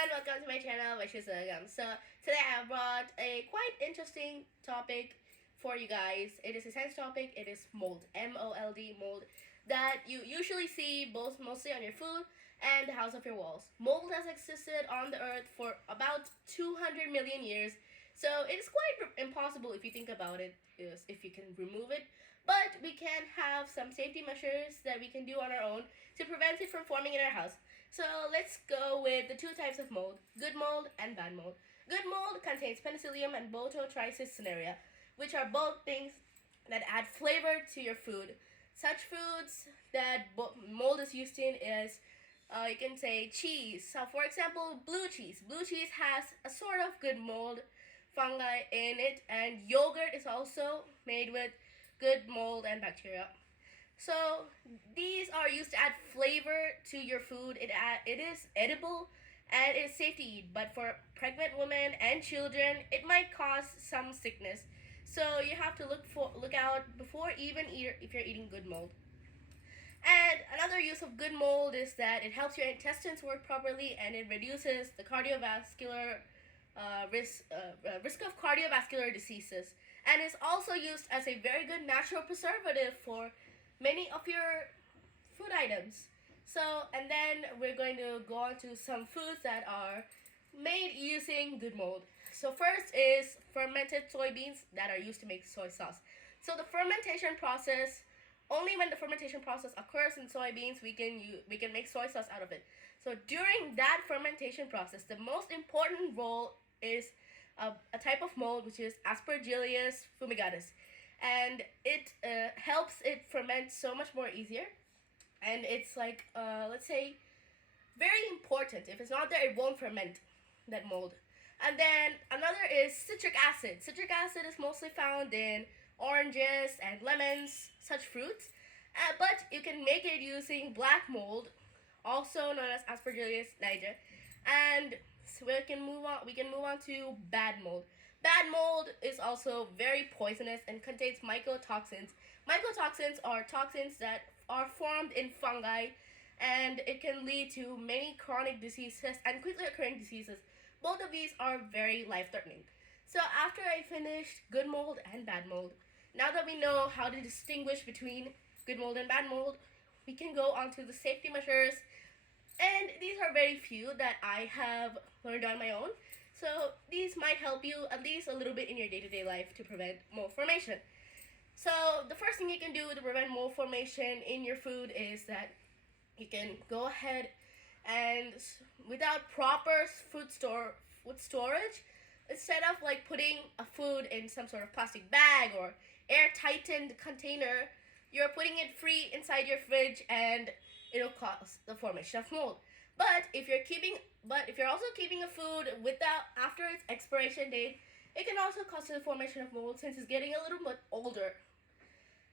everyone, welcome to my channel, which is So today I brought a quite interesting topic for you guys. It is a science topic. It is mold, M-O-L-D, mold, that you usually see both mostly on your food and the house of your walls. Mold has existed on the earth for about 200 million years, so it is quite impossible if you think about it, is if you can remove it. But we can have some safety measures that we can do on our own to prevent it from forming in our house. So let's go with the two types of mold, good mold and bad mold. Good mold contains penicillium and Botrytis cinerea, which are both things that add flavor to your food. Such foods that mold is used in is, you can say, cheese. So for example, blue cheese. Blue cheese has a sort of good mold fungi in it, and yogurt is also made with good mold and bacteria. So these are used to add flavor to your food. It is edible and it is safe to eat, but for pregnant women and children, it might cause some sickness. So you have to look out before even if you're eating good mold. And another use of good mold is that it helps your intestines work properly, and it reduces the cardiovascular risk of cardiovascular diseases, and is also used as a very good natural preservative for many of your food items. So, and then we're going to go on to some foods that are made using good mold. So first is fermented soybeans that are used to make soy sauce. So the fermentation process, only when the fermentation process occurs in soybeans, we can make soy sauce out of it. So during that fermentation process, the most important role is a type of mold, which is Aspergillus fumigatus, and it helps it ferment so much more easier. And it's like, let's say, very important. If it's not there, it won't ferment, that mold. And then another is citric acid. Citric acid is mostly found in oranges and lemons, such fruits. But you can make it using black mold, also known as Aspergillus niger. And so we can move on to bad mold. Bad mold is also very poisonous and contains mycotoxins. Mycotoxins are toxins that are formed in fungi, and it can lead to many chronic diseases and quickly occurring diseases. Both of these are very life-threatening. So after I finished good mold and bad mold, now that we know how to distinguish between good mold and bad mold, we can go on to the safety measures. And these are very few that I have learned on my own. So these might help you at least a little bit in your day-to-day life to prevent mold formation. So the first thing you can do to prevent mold formation in your food is that you can go ahead and, without proper food storage, instead of like putting a food in some sort of plastic bag or air-tightened container, you're putting it free inside your fridge, and it'll cause the formation of mold. But if you're also keeping a food without after its expiration date, it can also cause the formation of mold since it's getting a little bit older.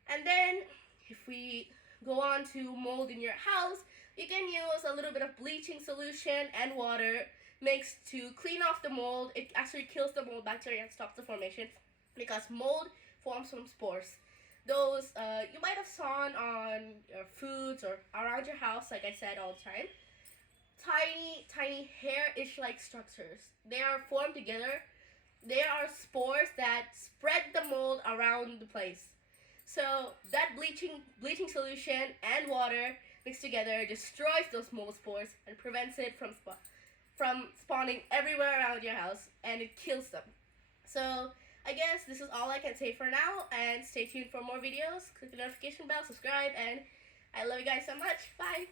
And then if we go on to mold in your house, you can use a little bit of bleaching solution and water mixed to clean off the mold. It actually kills the mold bacteria and stops the formation, because mold forms from spores. Those you might have sawn on your foods or around your house, like I said all the time. Tiny hair-ish like structures. They are formed together. They are spores that spread the mold around the place. So that bleaching solution and water mixed together destroys those mold spores and prevents it from spawning everywhere around your house, and it kills them. So I guess this is all I can say for now, and stay tuned for more videos. Click the notification bell, subscribe, and I love you guys so much. Bye!